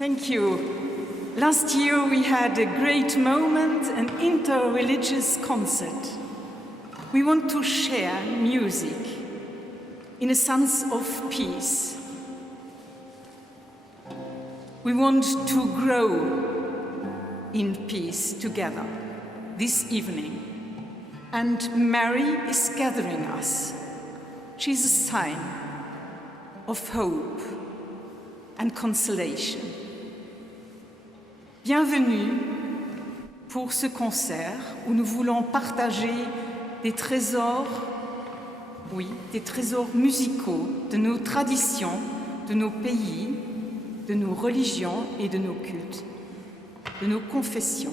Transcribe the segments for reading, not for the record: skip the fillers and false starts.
Thank you. Last year we had a great moment, an inter-religious concert. We want to share music in a sense of peace. We want to grow in peace together this evening. And Mary is gathering us. She's a sign of hope and consolation. Bienvenue pour ce concert où nous voulons partager des trésors, des trésors musicaux de nos traditions, de nos pays, de nos religions et de nos cultes, de nos confessions.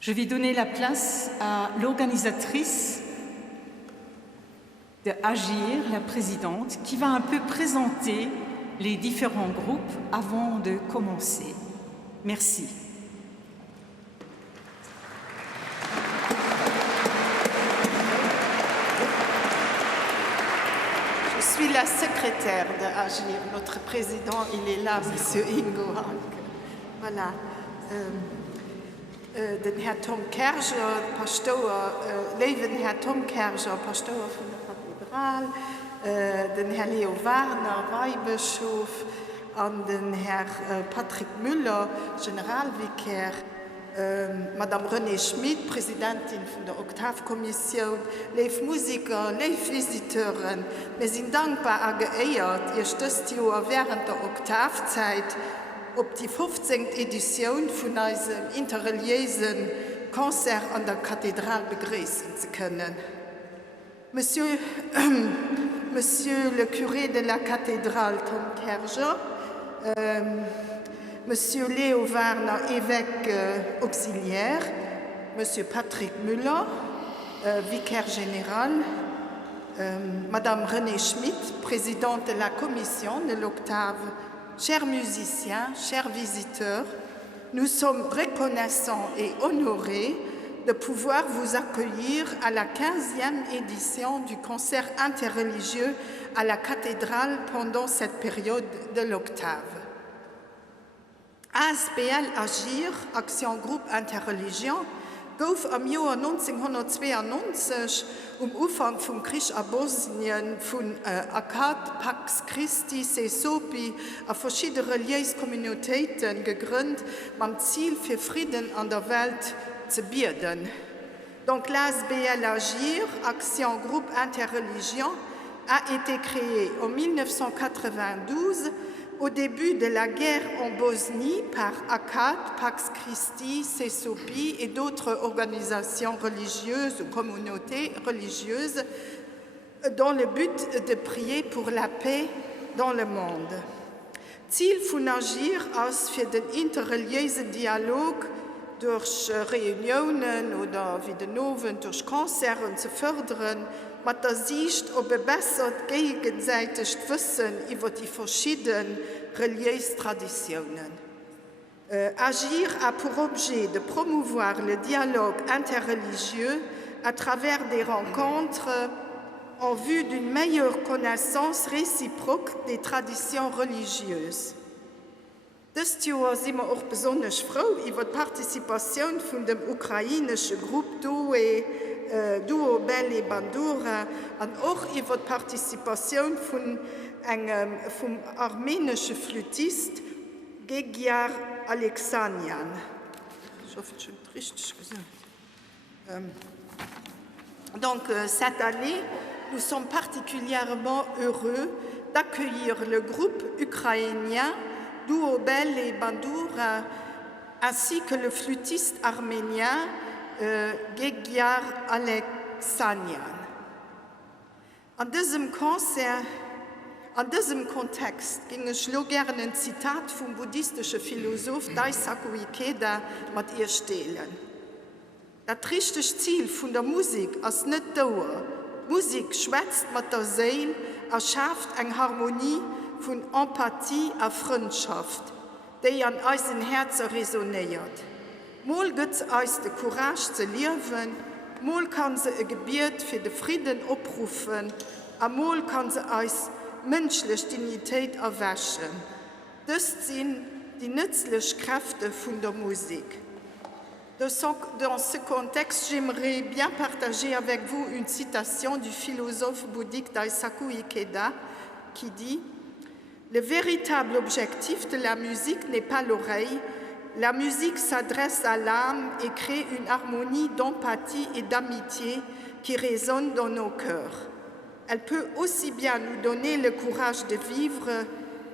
Je vais donner la place à l'organisatrice de Agir, la présidente, qui va un peu présenter les différents groupes avant de commencer. Merci. Je suis la secrétaire d'Agir. Notre président, il est là, Monsieur Ingo Hanke. Voilà. Den Herr Tom Kerger, Pastor, Leven Herr Tom Kerger, Pastor von der Kathedrale, den Herr Leo Warner, Weihbischof, an den Herr Patrick Müller, Generalvikar, Madame René Schmidt, Präsidentin von der Oktavkommission, Live-Musiker, Live-Visiteuren. Wir sind dankbar geehrt, ihr stößt Jahr während der Oktavzeit ob die 15. Edition von unserem interreligiösen Konzert an der Kathedrale begrüßen zu können. Monsieur le curé de la cathédrale, Tom Kerger, Monsieur Leo Warner, évêque auxiliaire, Monsieur Patrick Müller, vicaire général, Madame René Schmidt, présidente de la commission de l'Octave. Chers musiciens, chers visiteurs, nous sommes reconnaissants et honorés de pouvoir vous accueillir à la 15e édition du concert interreligieux à la cathédrale pendant cette période de l'Octave. ASBL Agir, Action Groupe Interreligion, gouf am Jahr 1992 Ufang vom Krieg a Bosnien von Akkad, Pax Christi, Sesopi a verschiedene religiöse Kommunitäten gegründet, mit dem Ziel für Frieden an der Welt zu bieten. Donc l'ASBL Agir, Action Groupe Interreligion, a été créée en 1992 au début de la guerre en Bosnie par Akkad, Pax Christi, Sesopi et d'autres organisations religieuses ou communautés religieuses dans le but de prier pour la paix dans le monde. Ziel von Agir aus für den interreligiösen Dialog durch Reunionen oder Wiedernoven, durch Konzerte zu fördern, mit der Sicht auf verbessert gegenseitig Wissen über die verschiedenen religieuses traditionen. Agir a pour objet de promouvoir le dialogue interreligieux à travers des rencontres en vue d'une meilleure connaissance réciproque des traditions religieuses. Dieses Jahr sind wir auch besonders froh über die Partizipation von dem ukrainischen Gruppe Duo Belli Bandura und auch über die Partizipation vom armenischen Flötist Gegiar Alexanian. Ich hoffe, ich habe es richtig gesagt. Donc, cette année, nous sommes particulièrement heureux d'accueillir le groupe ukrainien Duo Belli Bandura ainsi que le flûtiste arménien Gegiar Alexanian. An diesem Kontext ging ich gerne ein Zitat vom buddhistischen Philosoph Daisaku Ikeda mit ihr stehlen. Das richtige Ziel von der Musik ist nicht Dauer. Musik schwätzt mit der Seele, erschafft eine Harmonie von Empathie und Freundschaft, die an unserem Herzen resoniert. Mal gibt es uns den Courage zu leben, mal kann sie ein Gebet für den Frieden abrufen, und mal kann sie uns menschliche Dignität erwäschen. Das sind die nützlichen Kräfte von der Musik. Dans ce contexte, j'aimerais bien partager avec vous une citation du philosophe bouddhique Daisaku Ikeda qui dit « Le véritable objectif de la musique n'est pas l'oreille. La musique s'adresse à l'âme et crée une harmonie d'empathie et d'amitié qui résonne dans nos cœurs. Elle peut aussi bien nous donner le courage de vivre,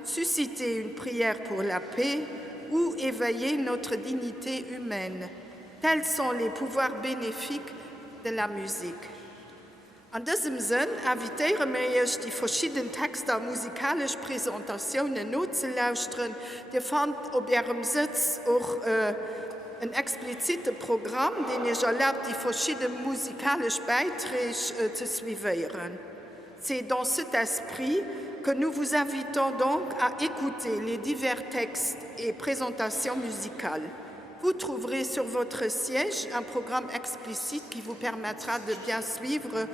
susciter une prière pour la paix ou éveiller notre dignité humaine. Tels sont les pouvoirs bénéfiques de la Musik. In diesem Sinn invitieren wir euch, die verschiedenen Texte musikalische Präsentationen notzulauschen. Ihr fandt auf ihrem Sitz auch ein explizites Programm, den ihr erlaubt, die verschiedenen musikalischen Beiträge zu suivre. C'est dans cet esprit que nous vous invitons donc à écouter les divers textes et présentations musicales. Vous trouverez sur votre siège un programme explicite qui vous permettra de bien suivre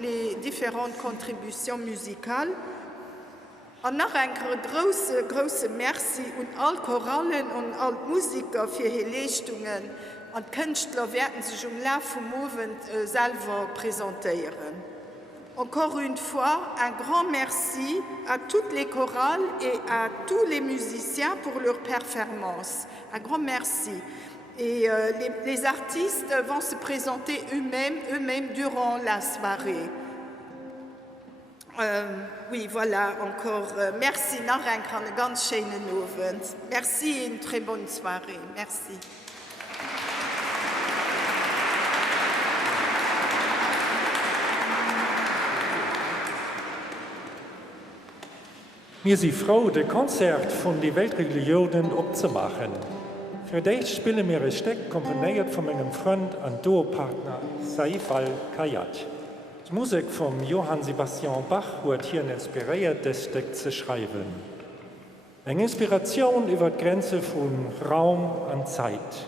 les différentes contributions musicales. Und noch ein großes Merci und all Choralen und all Musiker für ihre Leistungen und Künstler werden sich im Laufe des Abends selber präsentieren. Encore une fois, un grand merci à toutes les chorales et à tous les musiciens pour leur performance. Un grand merci. Et les artistes vont se présenter eux-mêmes durant la soirée. Oui, voilà, encore merci. Noch einen ganz schönen Abend. Merci et une très bonne soirée. Merci. Wir sind froh, das Konzert von den Weltreligionen abzumachen. Für dich spielen wir ein Stück, komponiert von meinem Freund und Duopartner Saif Al-Kayat. Die Musik von Johann Sebastian Bach hat hier inspiriert, das Stück zu schreiben. Eine Inspiration über die Grenze von Raum und Zeit.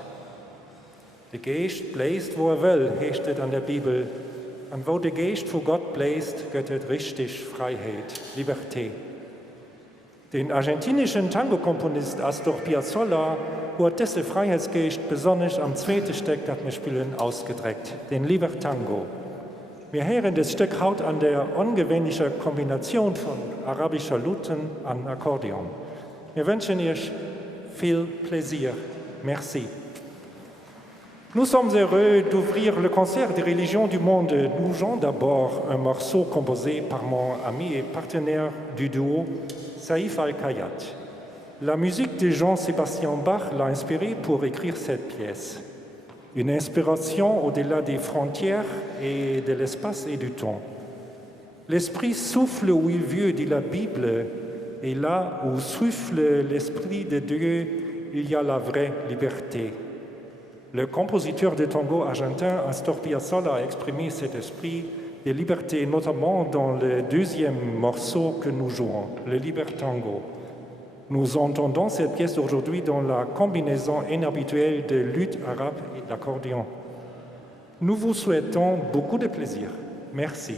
Der Geist bläst, wo will, heißt es an der Bibel. Und wo der Geist von Gott bläst, geht es richtig Freiheit, Liberté. Den argentinischen Tango-Komponist Astor Piazzolla hat diese Freiheitsgeist besonders am zweiten Stück, das wir spielen, ausgedrückt, den Liber Tango. Wir hören das Stück haut an der ungewöhnlichen Kombination von arabischer Luten und Akkordeon. Wir wünschen euch viel Plaisir. Merci. Nous sommes heureux d'ouvrir le concert des religions du monde. Nous jouons d'abord un morceau composé par mon ami et partenaire du duo, Saif Al-Kayat. La musique de Jean-Sébastien Bach l'a inspiré pour écrire cette pièce. Une inspiration au-delà des frontières et de l'espace et du temps. L'esprit souffle où il veut, dit la Bible, et là où souffle l'esprit de Dieu, il y a la vraie liberté. Le compositeur de tango argentin Astor Piazzolla a exprimé cet esprit de liberté, notamment dans le deuxième morceau que nous jouons, le Liber Tango. Nous entendons cette pièce aujourd'hui dans la combinaison inhabituelle de luth arabe et d'accordéon. Nous vous souhaitons beaucoup de plaisir. Merci.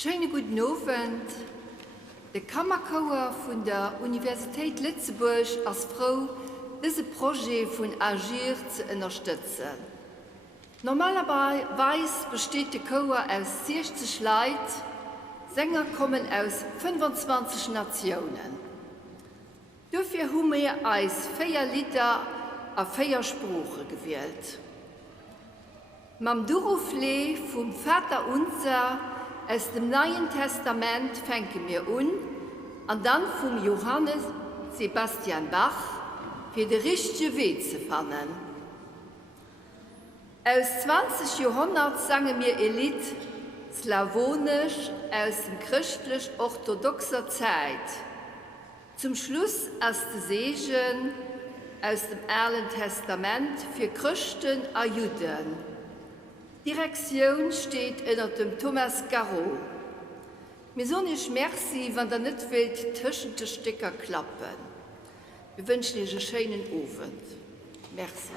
Schönen guten Abend. Der Kammerchor von der Universität Lützeburg ist froh, dieses Projekt von Agir zu unterstützen. Normalerweise besteht der Chor aus 60 Leuten. Sänger kommen aus 25 Nationen. Dafür haben wir als 4 Lieder auf 4 Sprachen gewählt. Mam Durufle vom Vater Unser aus dem Neuen Testament fangen wir an und dann vom Johannes Sebastian Bach für den richtigen Weg zu finden. Aus 20 Jahrhundert sangen wir ein Lied Slawonisch aus dem christlich-orthodoxer Zeit. Zum Schluss aus der Segen aus dem Alten Testament für Christen und Juden. Direktion steht unter dem Thomas Garot. Wir sagen nicht merci, wenn ihr nicht wollt, zwischen die Stücke klappen. Wir wünschen euch einen schönen Abend. Merci.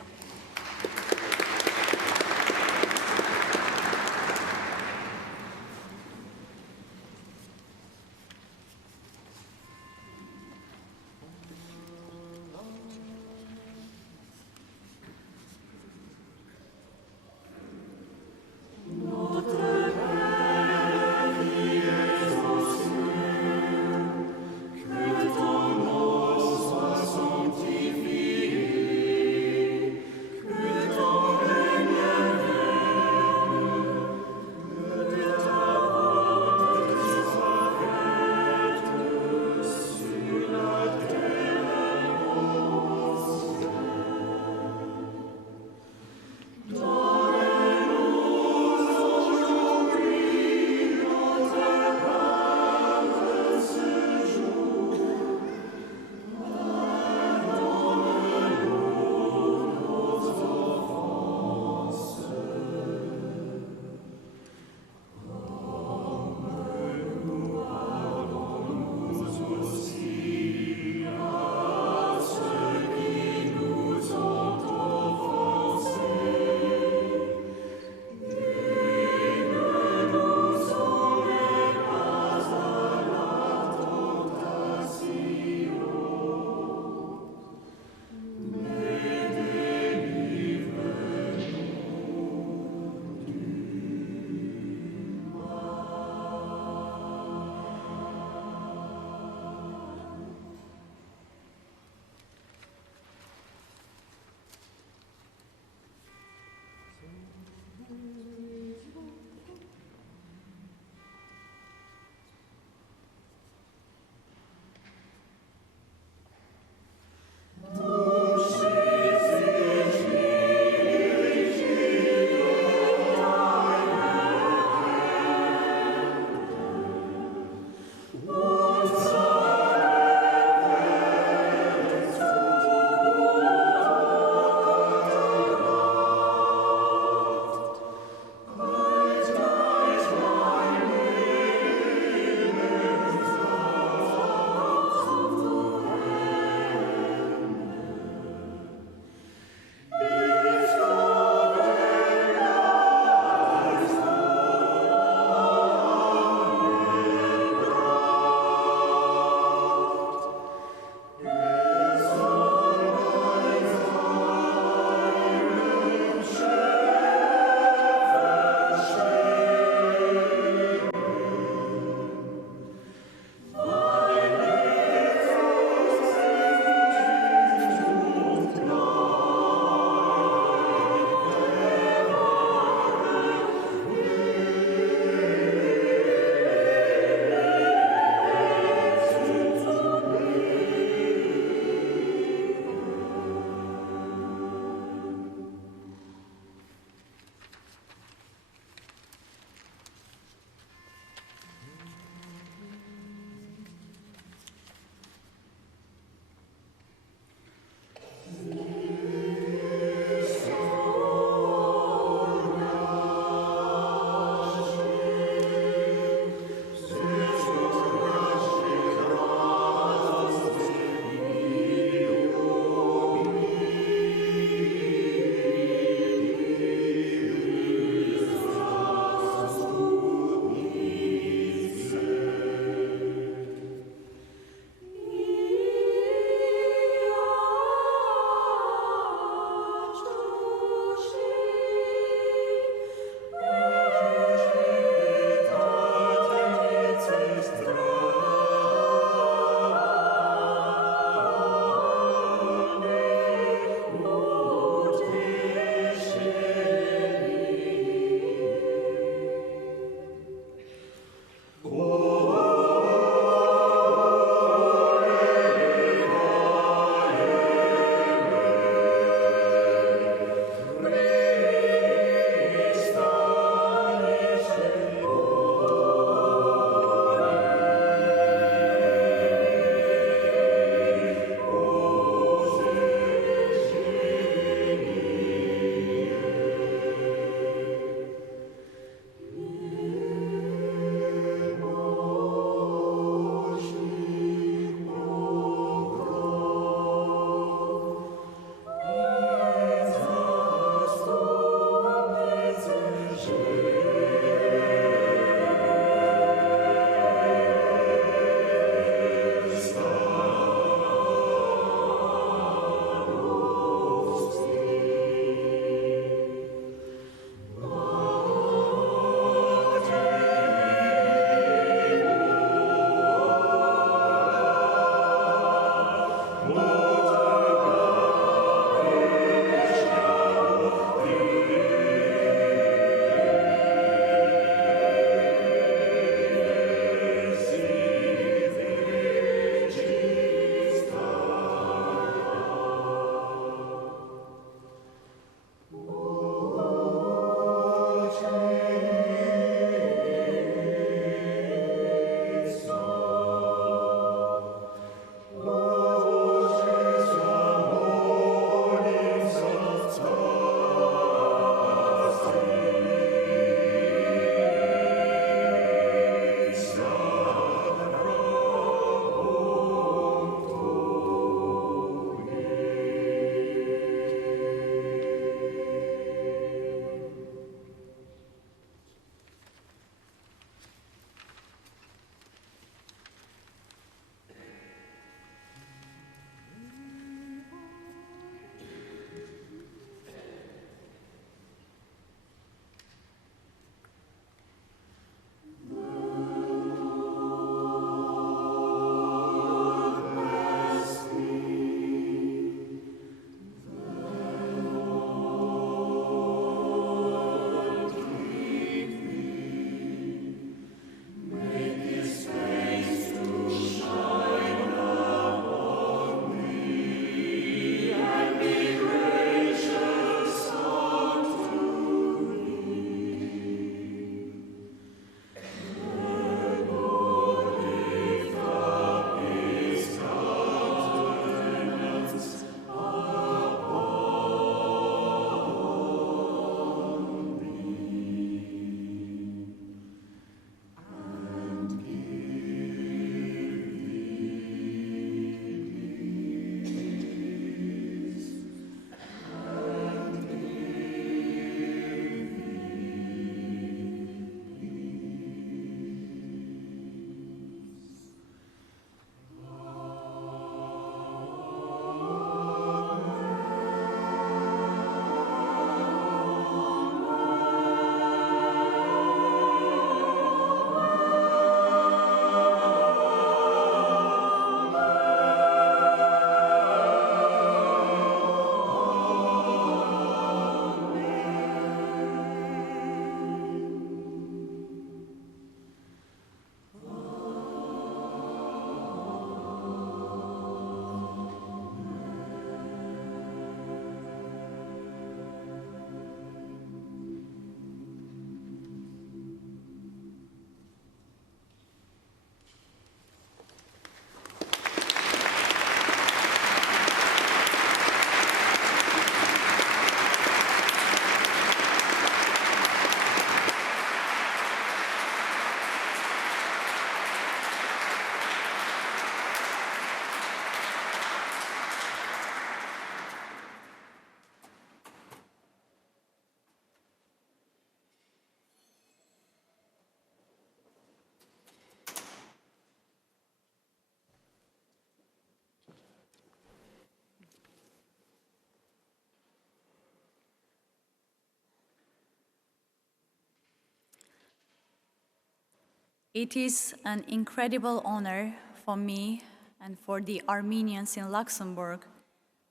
It is an incredible honor for me and for the Armenians in Luxembourg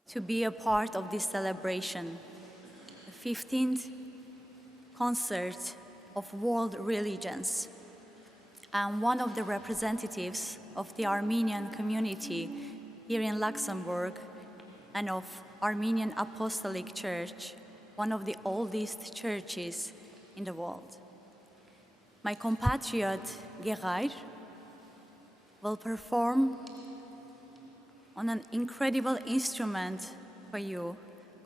to be a part of this celebration, the 15th concert of world religions. I'm one of the representatives of the Armenian community here in Luxembourg and of Armenian Apostolic Church, one of the oldest churches in the world. My compatriot Geray will perform on an incredible instrument for you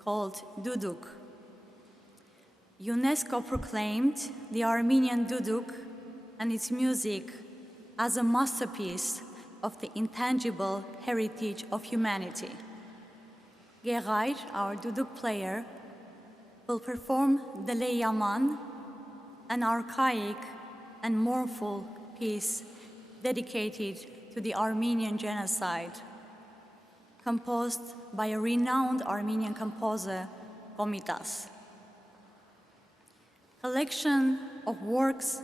called duduk. UNESCO proclaimed the Armenian duduk and its music as a masterpiece of the intangible heritage of humanity. Geray, our duduk player, will perform the Leyaman, an archaic and mournful piece dedicated to the Armenian genocide, composed by a renowned Armenian composer, Komitas. Collection of works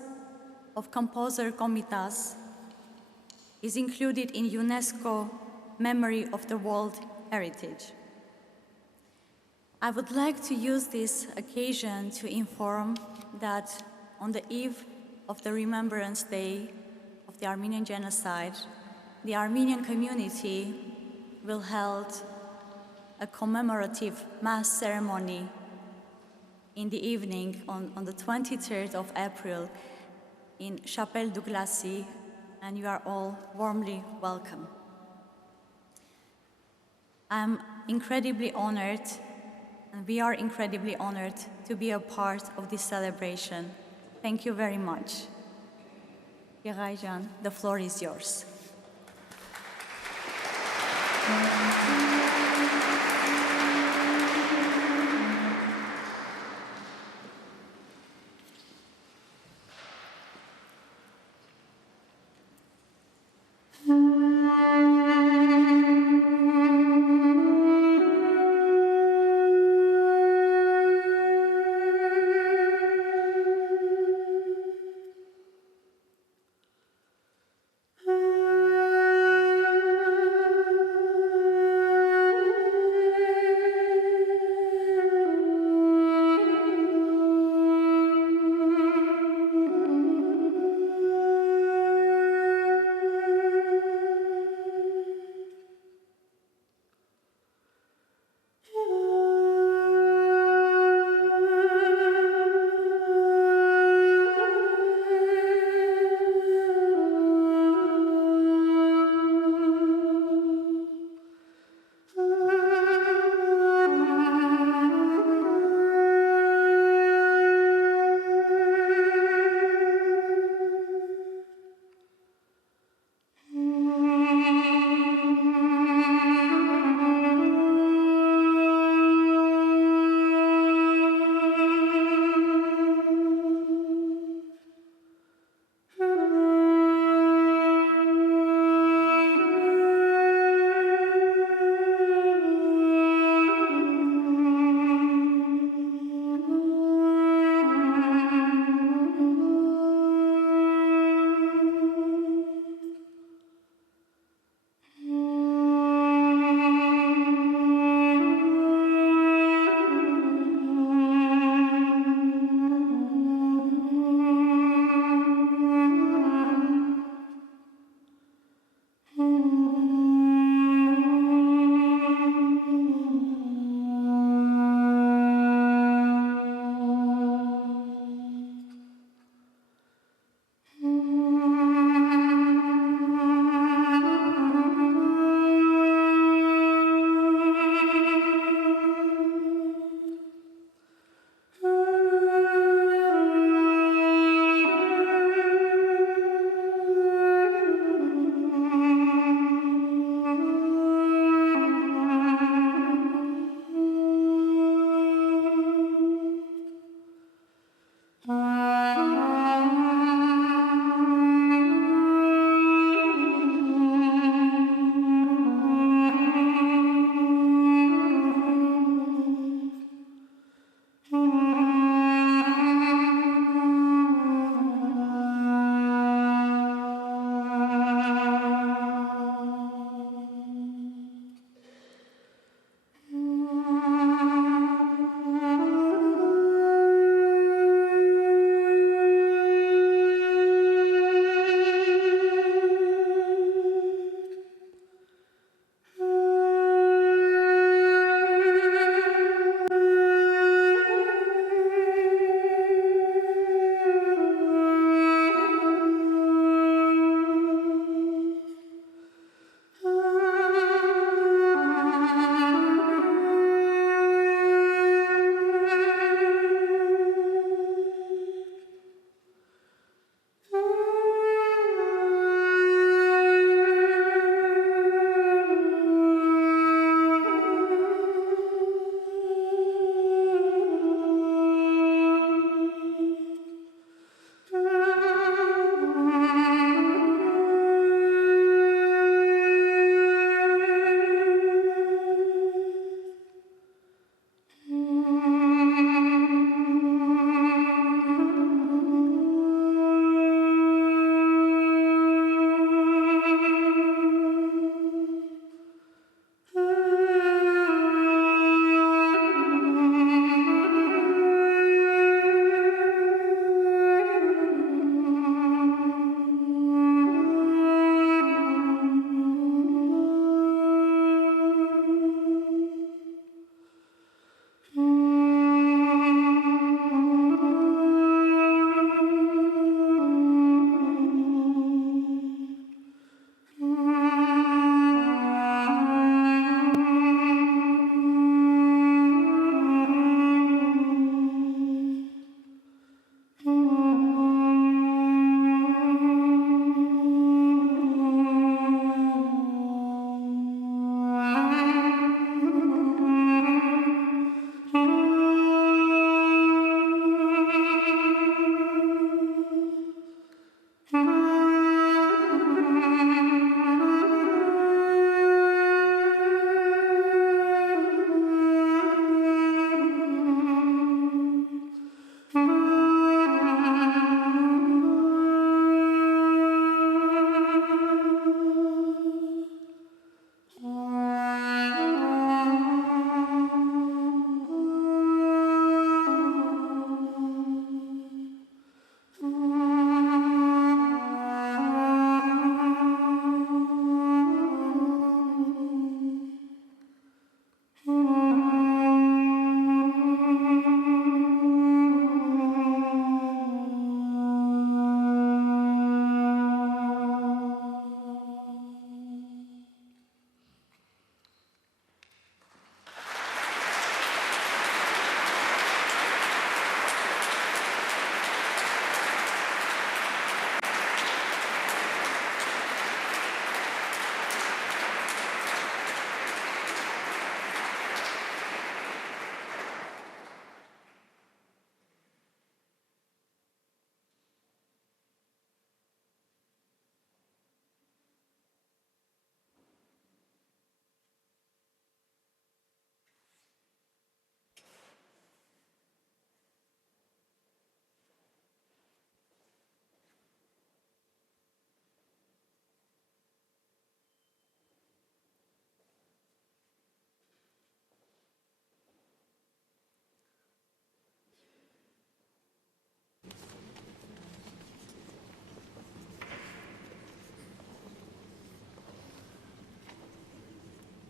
of composer Komitas is included in UNESCO Memory of the World Heritage. I would like to use this occasion to inform that on the eve of the Remembrance Day of the Armenian Genocide, the Armenian community will hold a commemorative mass ceremony in the evening on the 23rd of April in Chapelle du Glacis, and you are all warmly welcome. I'm incredibly honored, and we are incredibly honored to be a part of this celebration. Thank you very much. Gerayjan, the floor is yours.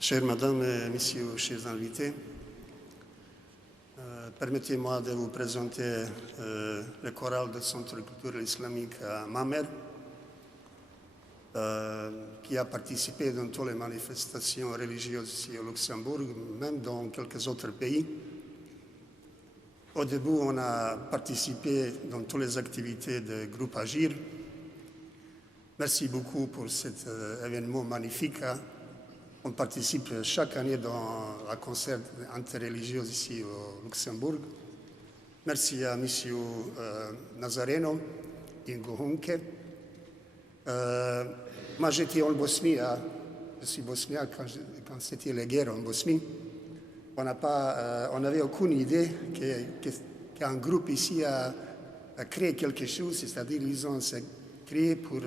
Chères Madame et Messieurs, chers invités, permettez-moi de vous présenter le choral du Centre culturel islamique à Mamers, qui a participé dans toutes les manifestations religieuses ici au Luxembourg, même dans quelques autres pays. Au début, on a participé dans toutes les activités du groupe Agir. Merci beaucoup pour cet événement magnifique. On participe chaque année dans un concert interreligieux ici au Luxembourg. Merci à M. Nazareno, Ingo Hunke. Moi, j'étais en Bosnie, je suis bosnien quand c'était la guerre en Bosnie. On n'avait aucune idée qu'un groupe ici a créé quelque chose, c'est-à-dire ils ont créé pour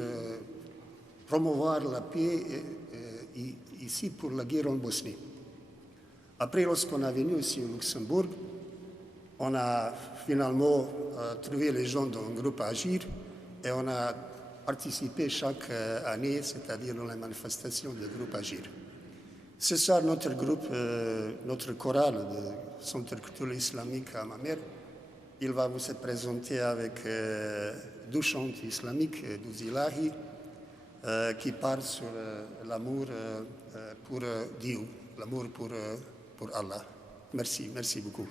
promouvoir la paix ici pour la guerre en Bosnie. Après, lorsqu'on est venu ici au Luxembourg, on a finalement trouvé les gens dans le groupe Agir et on a participé chaque année, c'est-à-dire dans les manifestations du groupe Agir. C'est ça notre groupe, notre chorale du Centre culturel islamique à Mamers. Il va vous se présenter avec deux chants islamiques, deux ilahi, qui parlent sur l'amour pour Dieu, l'amour pour Allah. Merci, merci beaucoup.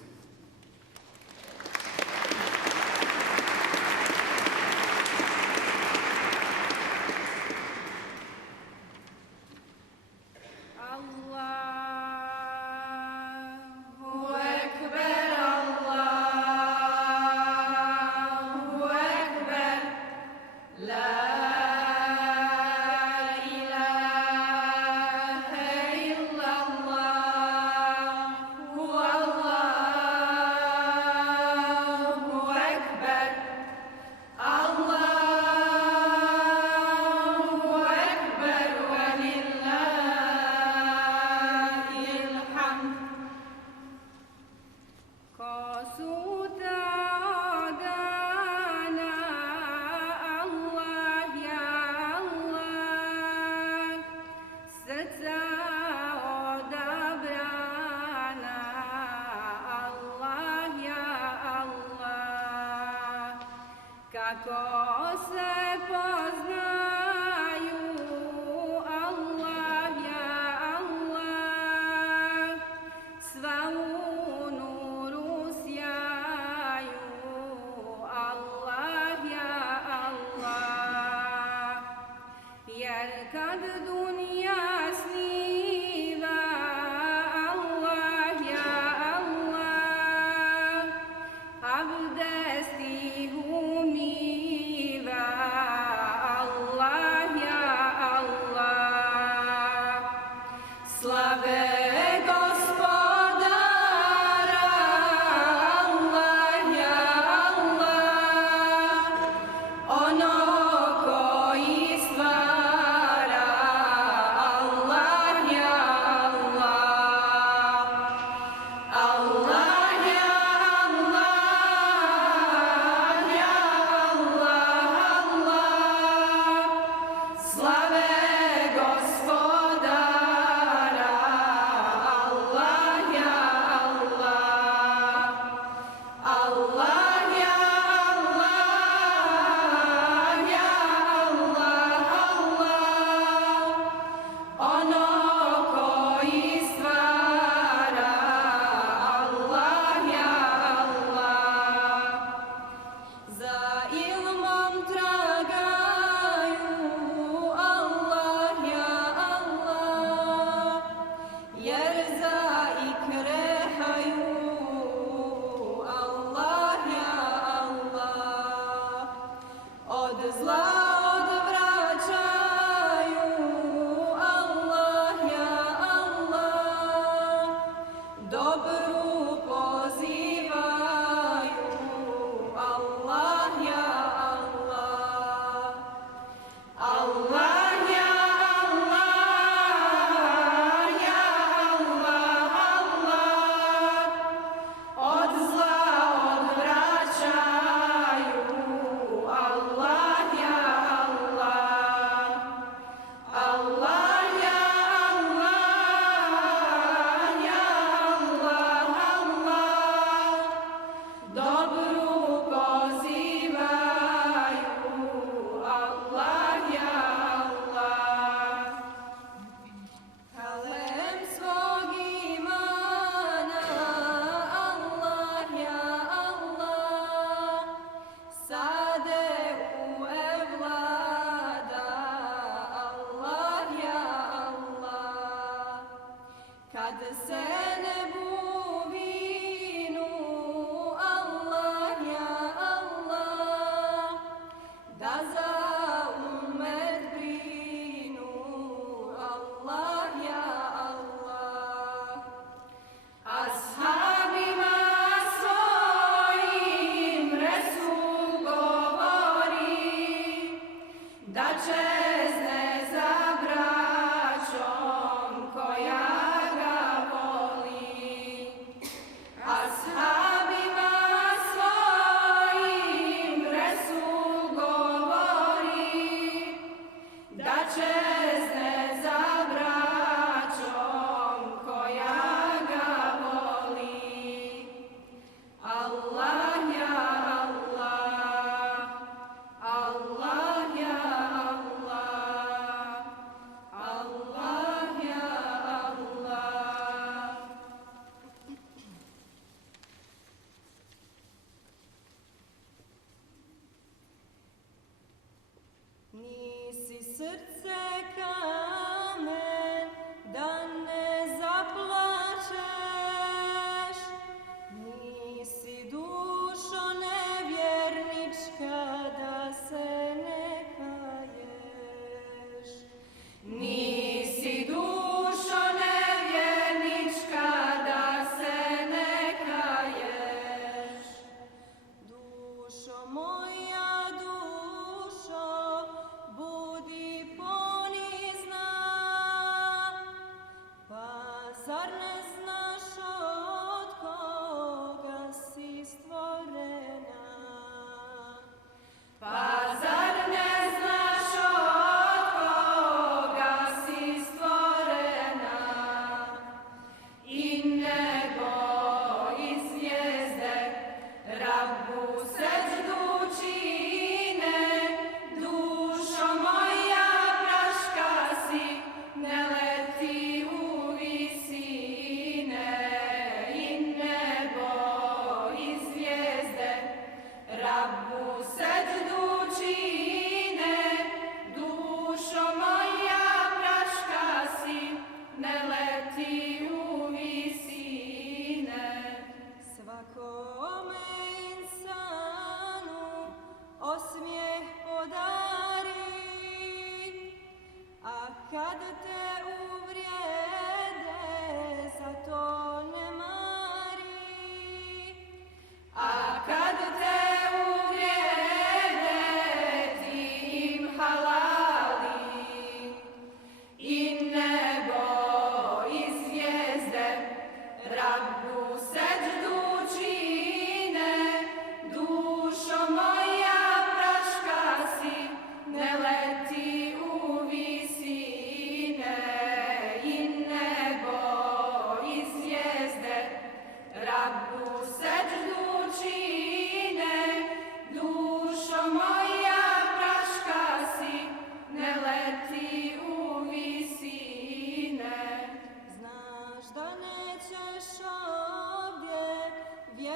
Allah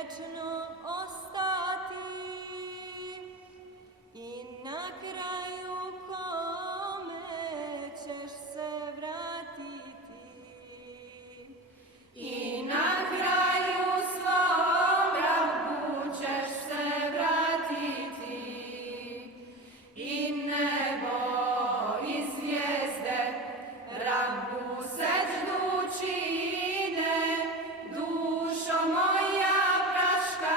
vječno ostati i na kraju kome ćeš se vratiti. I na kraju svom Rabu ćeš se vratiti i nebo i zvijezde Rabu seždu čine, dušo moja praška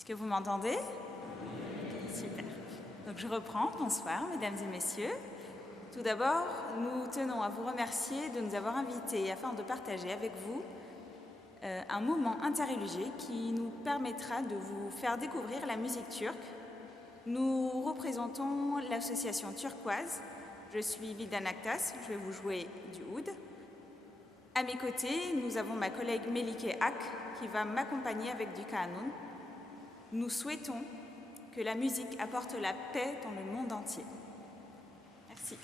Est-ce que vous m'entendez? Super. Donc je reprends. Bonsoir, mesdames et messieurs. Tout d'abord, nous tenons à vous remercier de nous avoir invités afin de partager avec vous un moment interreligieux qui nous permettra de vous faire découvrir la musique turque. Nous représentons l'association turquoise. Je suis Vildan Aktas, je vais vous jouer du oud. À mes côtés, nous avons ma collègue Melike Ak qui va m'accompagner avec du kanun. Nous souhaitons que la musique apporte la paix dans le monde entier. Merci.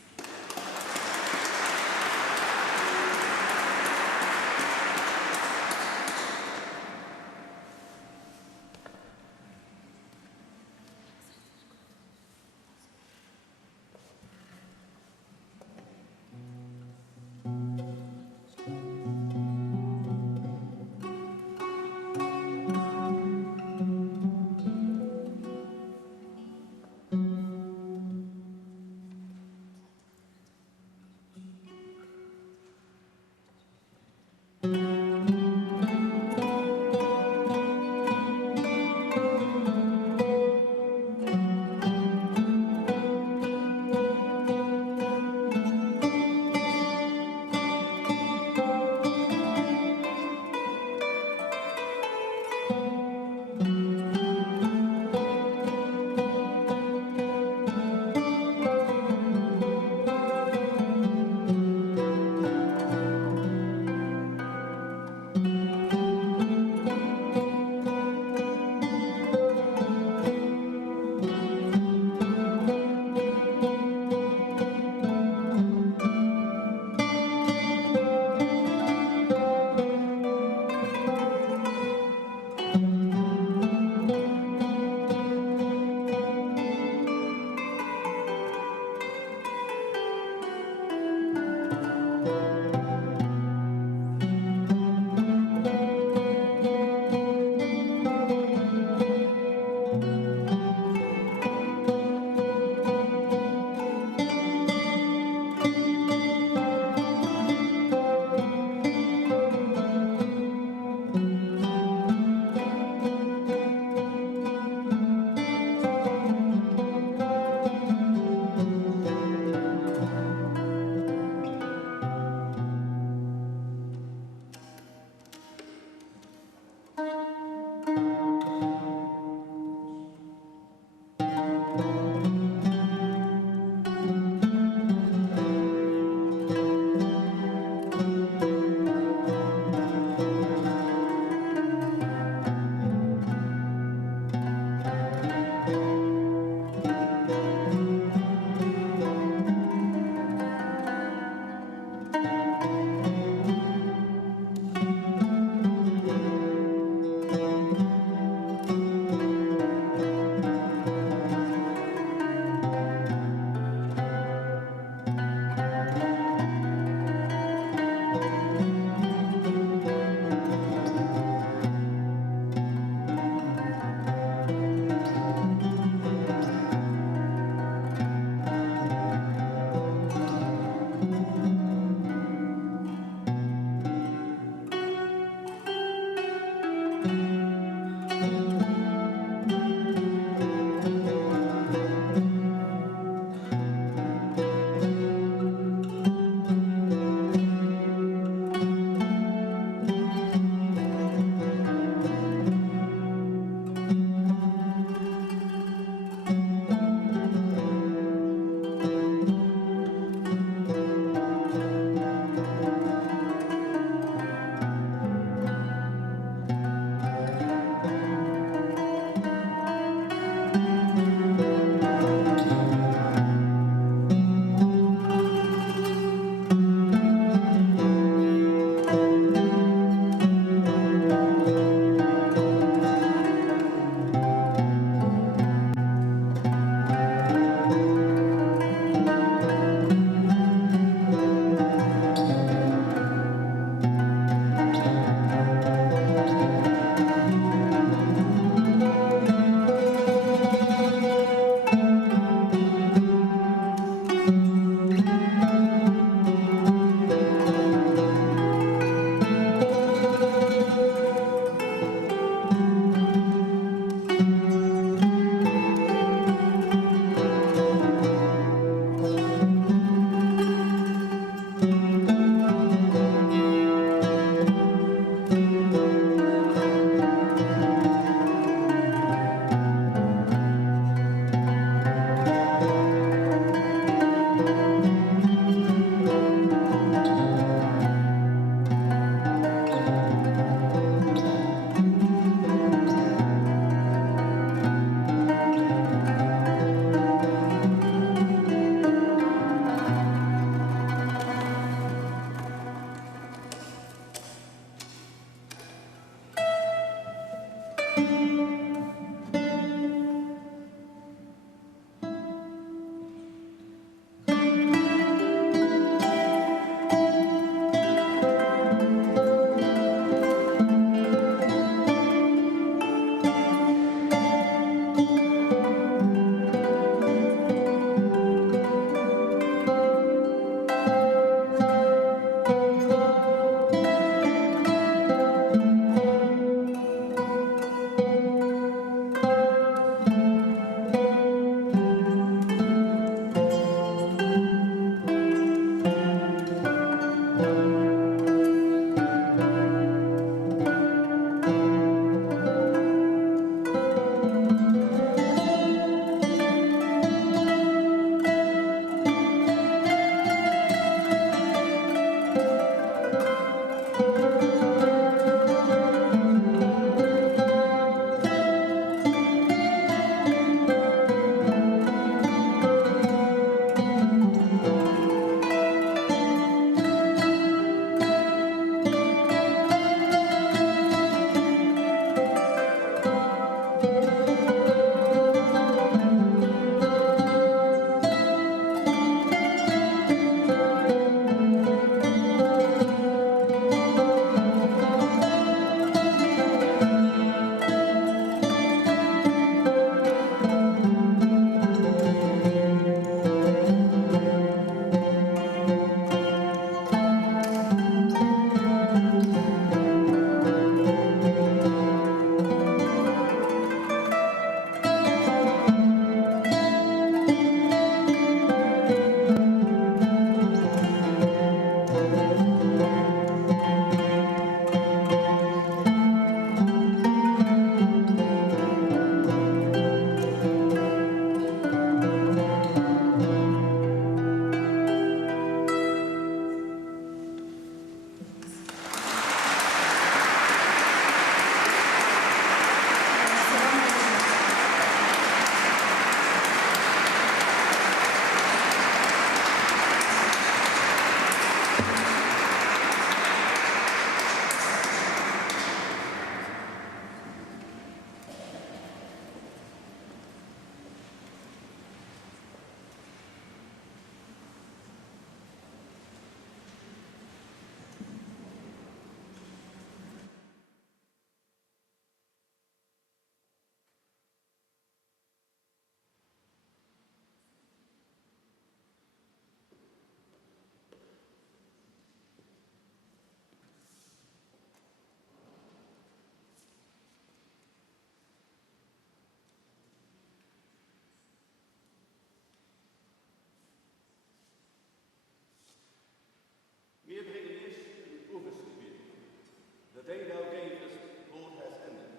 day thou gavest, Lord, has ended.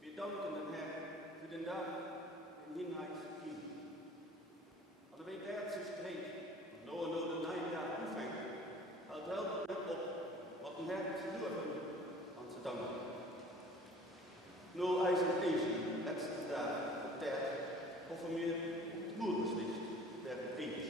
We danken den Herr für den Tag in Hinheitsdienst. Als wij daar zich streed, nou en nou de najaar toevangt, houdt helder net op wat een Herr te doen aan te danken. Nou, als het deze laatste dagen op tijd, of er meer op de moeder beslist, werden eens.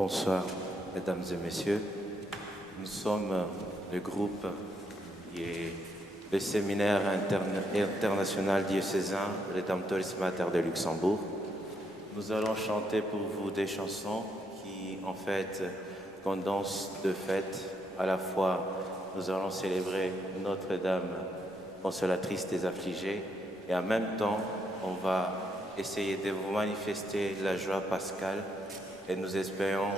Bonsoir, mesdames et messieurs. Nous sommes le groupe qui est le séminaire international diocésain Redemptoris Mater de Luxembourg. Nous allons chanter pour vous des chansons qui, en fait, condensent deux fêtes. À la fois, nous allons célébrer Notre-Dame, consolatrice des affligés, et en même temps, on va essayer de vous manifester la joie pascale, et nous espérons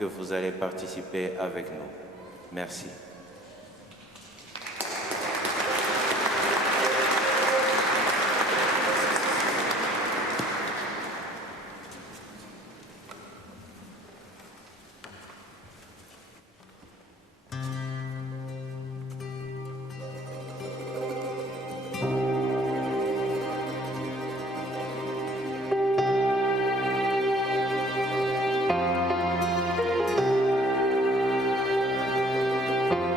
que vous allez participer avec nous. Merci. Thank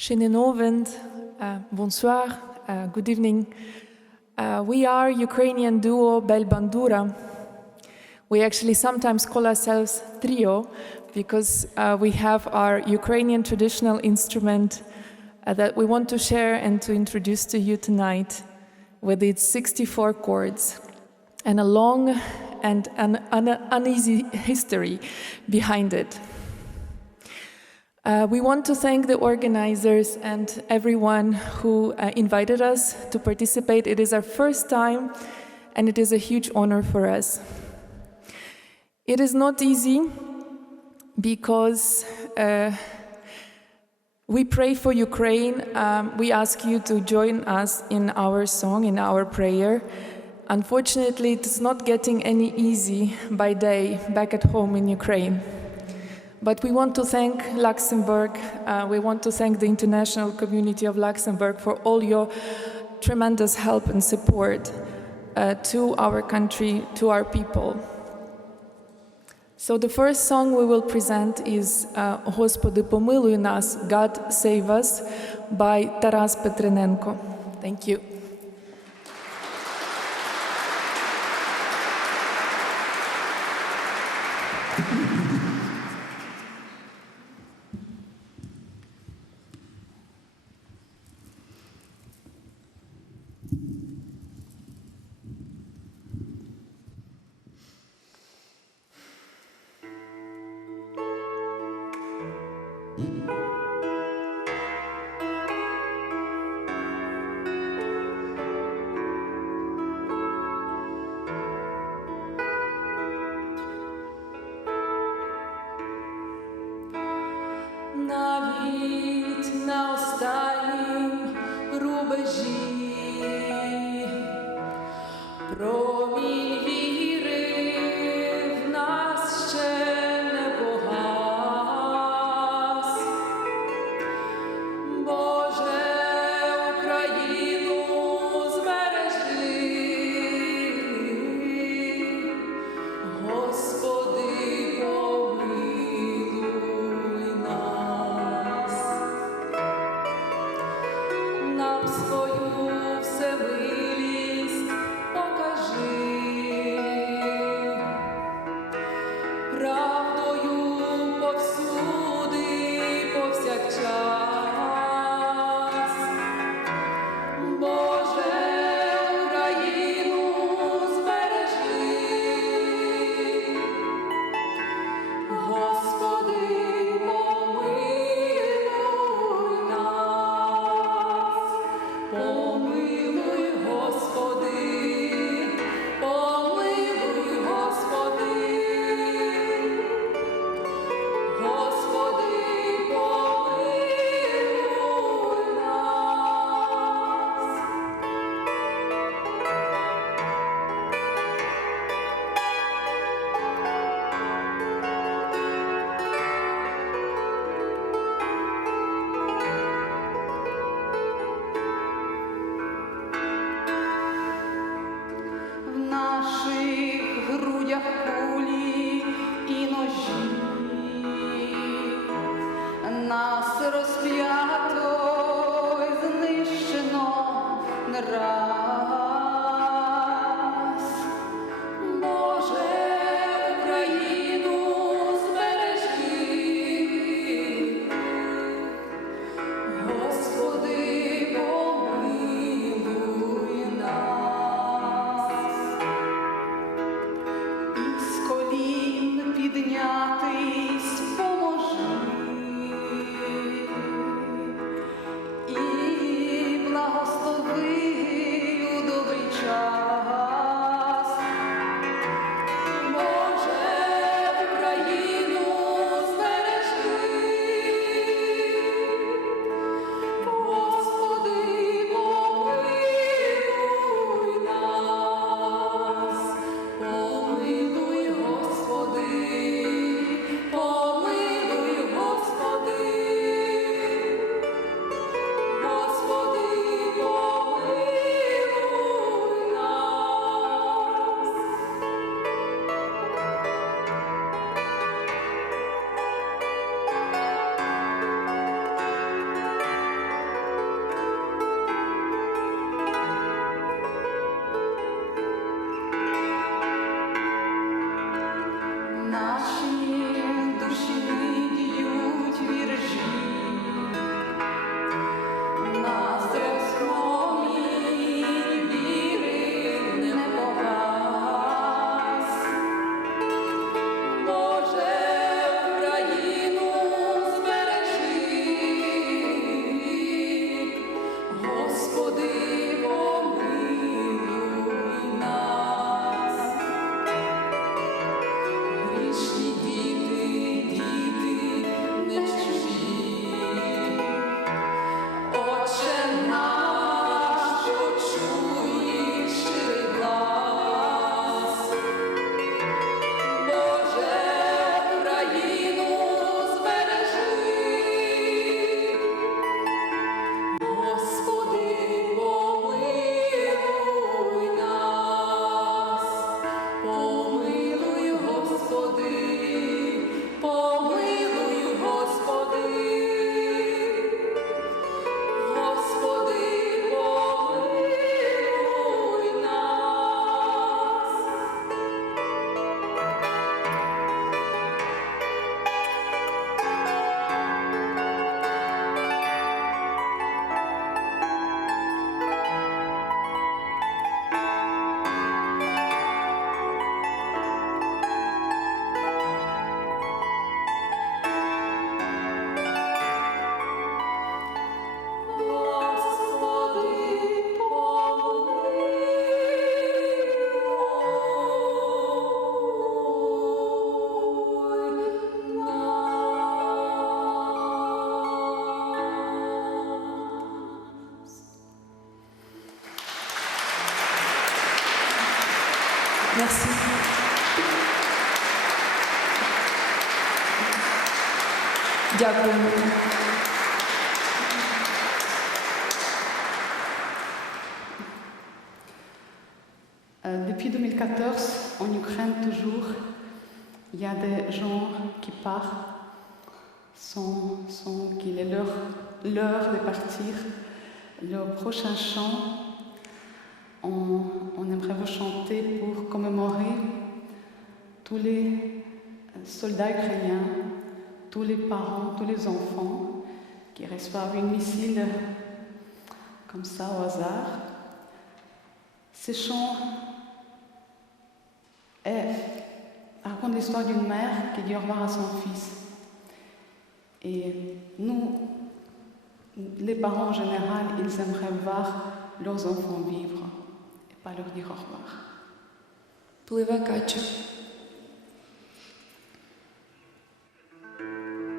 Shinin bonsoir, good evening. We are Ukrainian duo Bel Bandura. We actually sometimes call ourselves trio because we have our Ukrainian traditional instrument that we want to share and to introduce to you tonight with its 64 chords and a long and an uneasy history behind it. We want to thank the organizers and everyone who invited us to participate. It is our first time, and it is a huge honor for us. It is not easy because we pray for Ukraine. We ask you to join us in our song, in our prayer. Unfortunately, it's not getting any easy by day back at home in Ukraine. But we want to thank Luxembourg, we want to thank the international community of Luxembourg for all your tremendous help and support to our country, to our people. So the first song we will present is Господи, помилуй нас, God Save Us, by Taras Petrenenko. Thank you. Навіть на останнім рубежі промінь віри в нас ще не погас. Боже, Україну збережи, Господи, помилуй нас. Нам свою всемилість покажи, правдою повсюди, повсякчас. Боже, Україну збережи, Господи, помилуй нас. Помилуй, Господи, помилуй, Господи. Господи, помилуй Merci. Дякую. Depuis 2014, en Ukraine toujours, il y a des gens qui partent sans qu'il est l'heure de partir. Le prochain chant, on aimerait vous chanter pour commémorer tous les soldats ukrainiens, tous les parents, tous les enfants qui reçoivent une missile comme ça au hasard. Ce chant raconte l'histoire d'une mère qui dit au revoir à son fils. Et nous, les parents en général, ils aimeraient voir leurs enfants vivre et pas leur dire au revoir. Пливе кача. Thank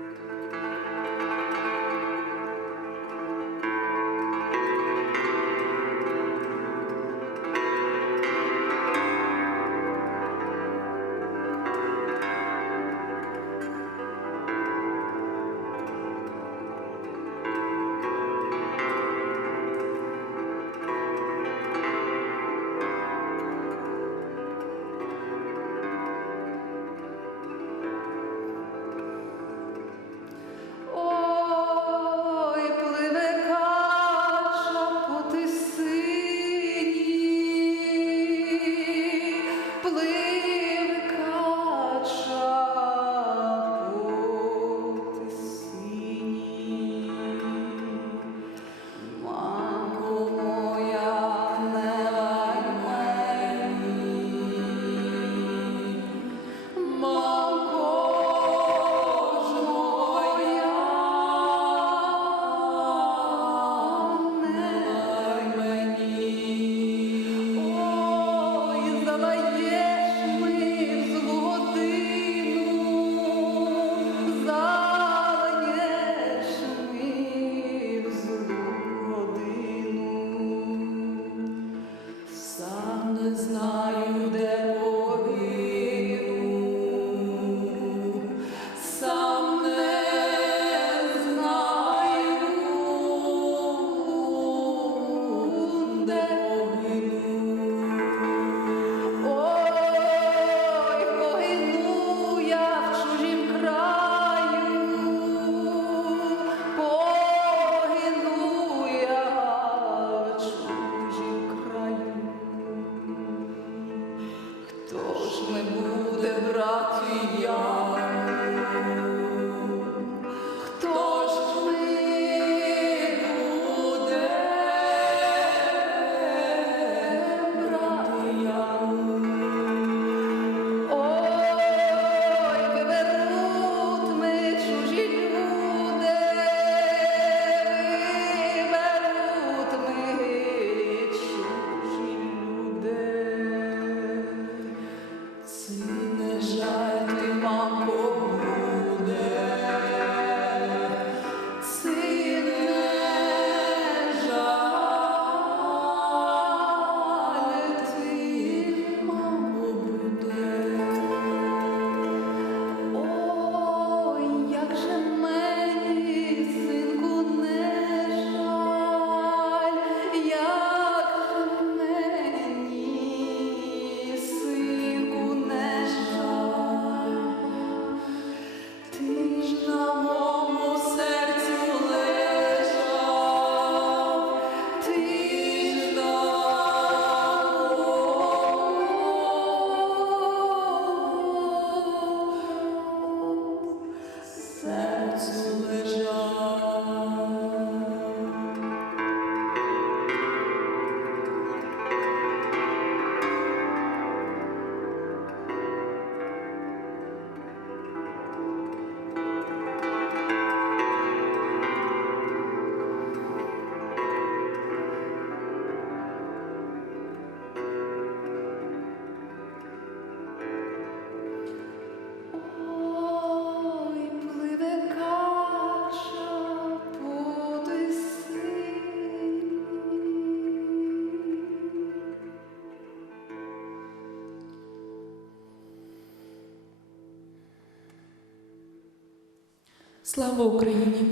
Слава Україні!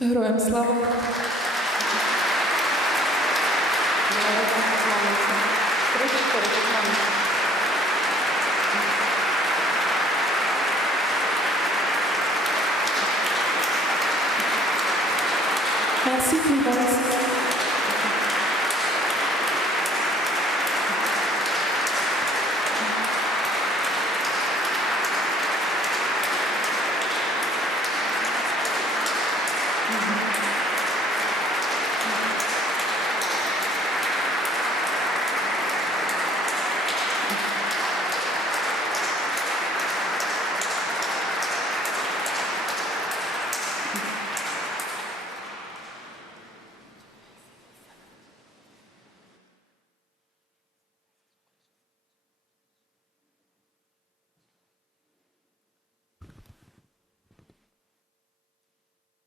Героям слава! Merci Florence.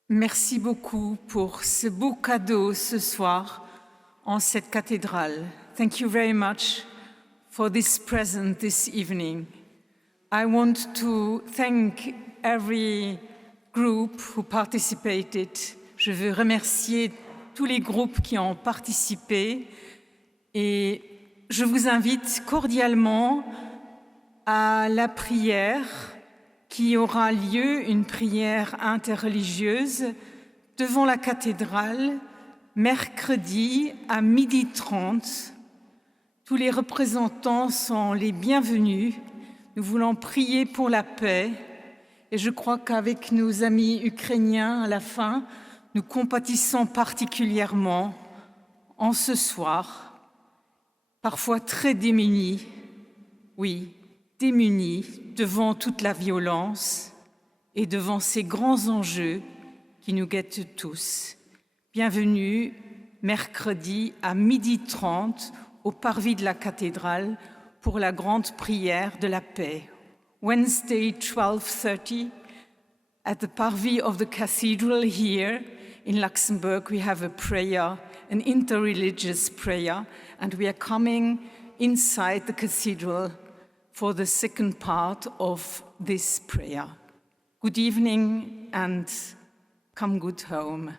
Merci beaucoup pour ce beau cadeau ce soir en cette cathédrale. Thank you very much for this present this evening. I want to thank every group who participated. Je veux remercier tous les groupes qui ont participé et je vous invite cordialement à la prière qui aura lieu, une prière interreligieuse devant la cathédrale mercredi à 12h30. Tous les représentants sont les bienvenus. Nous voulons prier pour la paix et je crois qu'avec nos amis ukrainiens à la fin, nous compatissons particulièrement en ce soir, parfois très démunis, oui, démunis devant toute la violence et devant ces grands enjeux qui nous guettent tous. Bienvenue mercredi à 12h30 au parvis de la cathédrale pour la grande prière de la paix. Wednesday 12:30 at the parvis of the cathedral here in Luxembourg we have a prayer, an interreligious prayer, and we are coming inside the cathedral for the second part of this prayer. Good evening and come good home.